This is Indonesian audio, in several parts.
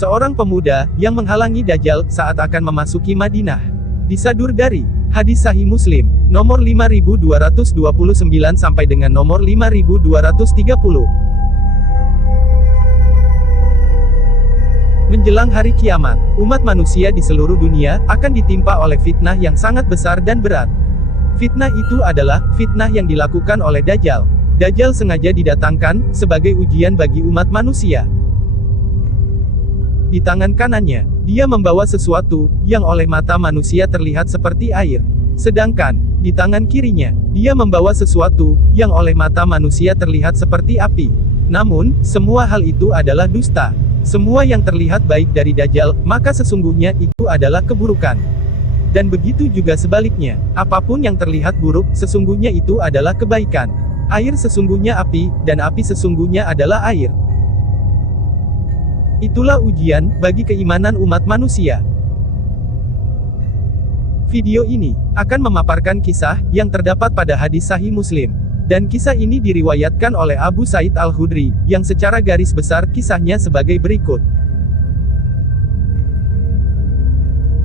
seorang pemuda yang menghalangi Dajjal saat akan memasuki Madinah. Disadur dari Hadis Sahih Muslim, nomor 5229 sampai dengan nomor 5230. Menjelang hari kiamat, umat manusia di seluruh dunia akan ditimpa oleh fitnah yang sangat besar dan berat. Fitnah itu adalah fitnah yang dilakukan oleh Dajjal. Dajjal sengaja didatangkan sebagai ujian bagi umat manusia. Di tangan kanannya, dia membawa sesuatu yang oleh mata manusia terlihat seperti air. Sedangkan, di tangan kirinya, dia membawa sesuatu yang oleh mata manusia terlihat seperti api. Namun, semua hal itu adalah dusta. Semua yang terlihat baik dari Dajjal, maka sesungguhnya itu adalah keburukan. Dan begitu juga sebaliknya, apapun yang terlihat buruk, sesungguhnya itu adalah kebaikan. Air sesungguhnya api, dan api sesungguhnya adalah air. Itulah ujian bagi keimanan umat manusia. Video ini akan memaparkan kisah yang terdapat pada hadis Sahih Muslim. Dan kisah ini diriwayatkan oleh Abu Sa'id Al-Khudri, yang secara garis besar kisahnya sebagai berikut.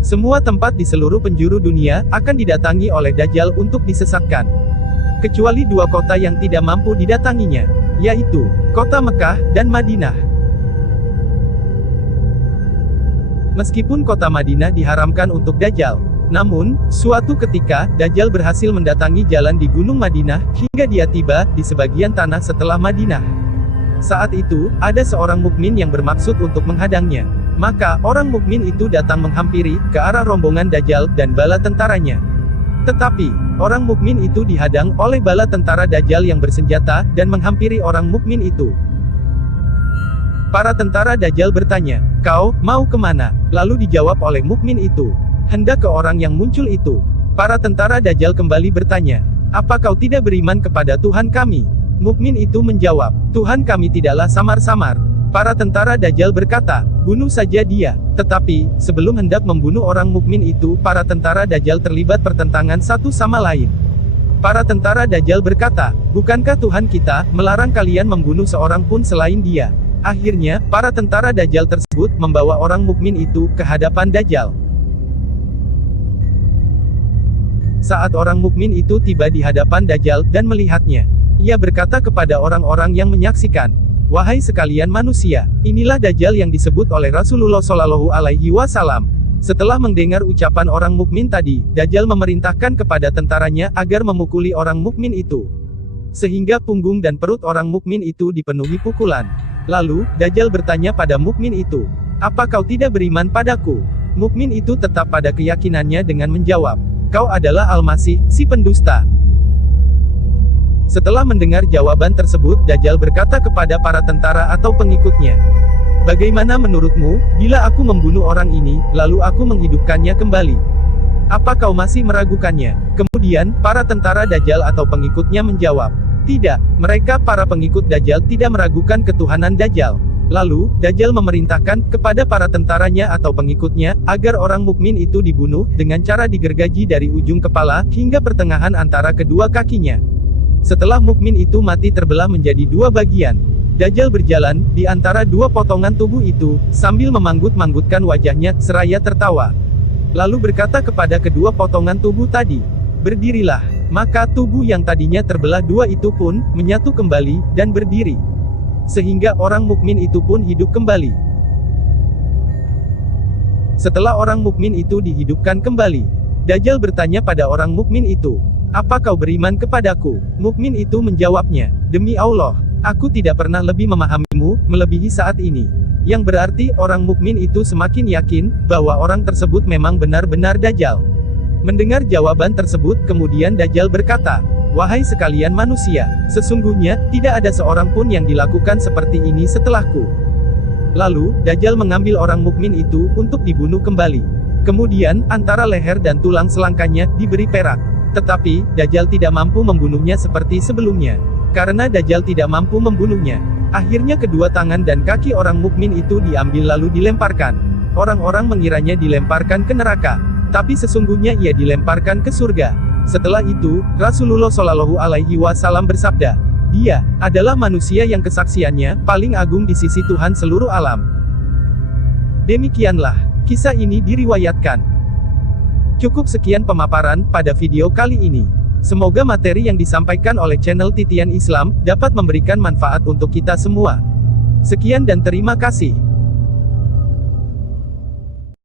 Semua tempat di seluruh penjuru dunia akan didatangi oleh Dajjal untuk disesatkan. Kecuali dua kota yang tidak mampu didatanginya, yaitu kota Mekah dan Madinah. Meskipun kota Madinah diharamkan untuk Dajjal, namun, suatu ketika, Dajjal berhasil mendatangi jalan di Gunung Madinah, hingga dia tiba di sebagian tanah setelah Madinah. Saat itu, ada seorang mukmin yang bermaksud untuk menghadangnya. Maka, orang mukmin itu datang menghampiri ke arah rombongan Dajjal dan bala tentaranya. Tetapi, orang mukmin itu dihadang oleh bala tentara Dajjal yang bersenjata, dan menghampiri orang mukmin itu. Para tentara Dajjal bertanya, "Kau mau kemana?" Lalu dijawab oleh mukmin itu, "Hendak ke orang yang muncul itu." Para tentara Dajjal kembali bertanya, "Apa kau tidak beriman kepada Tuhan kami?" Mukmin itu menjawab, "Tuhan kami tidaklah samar-samar." Para tentara Dajjal berkata, "Bunuh saja dia." Tetapi, sebelum hendak membunuh orang mukmin itu, para tentara Dajjal terlibat pertentangan satu sama lain. Para tentara Dajjal berkata, "Bukankah Tuhan kita melarang kalian membunuh seorang pun selain dia?" Akhirnya, para tentara Dajjal tersebut membawa orang mukmin itu ke hadapan Dajjal. Saat orang mukmin itu tiba di hadapan Dajjal dan melihatnya, ia berkata kepada orang-orang yang menyaksikan, "Wahai sekalian manusia, inilah Dajjal yang disebut oleh Rasulullah Shallallahu Alaihi Wasallam." Setelah mendengar ucapan orang mukmin tadi, Dajjal memerintahkan kepada tentaranya agar memukuli orang mukmin itu, sehingga punggung dan perut orang mukmin itu dipenuhi pukulan. Lalu, Dajjal bertanya pada mukmin itu, "Apa kau tidak beriman padaku?" Mukmin itu tetap pada keyakinannya dengan menjawab, "Kau adalah Al-Masih, si pendusta." Setelah mendengar jawaban tersebut, Dajjal berkata kepada para tentara atau pengikutnya, "Bagaimana menurutmu, bila aku membunuh orang ini, lalu aku menghidupkannya kembali? Apa kau masih meragukannya?" Kemudian, para tentara Dajjal atau pengikutnya menjawab, "Tidak, mereka para pengikut Dajjal tidak meragukan ketuhanan Dajjal." Lalu, Dajjal memerintahkan kepada para tentaranya atau pengikutnya, agar orang mukmin itu dibunuh, dengan cara digergaji dari ujung kepala, hingga pertengahan antara kedua kakinya. Setelah mukmin itu mati terbelah menjadi dua bagian, Dajjal berjalan di antara dua potongan tubuh itu, sambil memanggut-manggutkan wajahnya, seraya tertawa. Lalu berkata kepada kedua potongan tubuh tadi, "Berdirilah." Maka tubuh yang tadinya terbelah dua itu pun menyatu kembali dan berdiri. Sehingga orang mukmin itu pun hidup kembali. Setelah orang mukmin itu dihidupkan kembali, Dajjal bertanya pada orang mukmin itu, "Apa kau beriman kepadaku?" Mukmin itu menjawabnya, "Demi Allah, aku tidak pernah lebih memahamimu melebihi saat ini." Yang berarti orang mukmin itu semakin yakin bahwa orang tersebut memang benar-benar Dajjal. Mendengar jawaban tersebut, kemudian Dajjal berkata, "Wahai sekalian manusia, sesungguhnya tidak ada seorang pun yang dilakukan seperti ini setelahku." Lalu, Dajjal mengambil orang mukmin itu untuk dibunuh kembali. Kemudian, antara leher dan tulang selangkanya diberi perak. Tetapi, Dajjal tidak mampu membunuhnya seperti sebelumnya. Karena Dajjal tidak mampu membunuhnya, akhirnya kedua tangan dan kaki orang mukmin itu diambil lalu dilemparkan. Orang-orang mengiranya dilemparkan ke neraka, tapi sesungguhnya ia dilemparkan ke surga. Setelah itu, Rasulullah Shallallahu Alaihi Wasallam bersabda, "Dia adalah manusia yang kesaksiannya paling agung di sisi Tuhan seluruh alam." Demikianlah, kisah ini diriwayatkan. Cukup sekian pemaparan pada video kali ini. Semoga materi yang disampaikan oleh channel Titian Islam dapat memberikan manfaat untuk kita semua. Sekian dan terima kasih.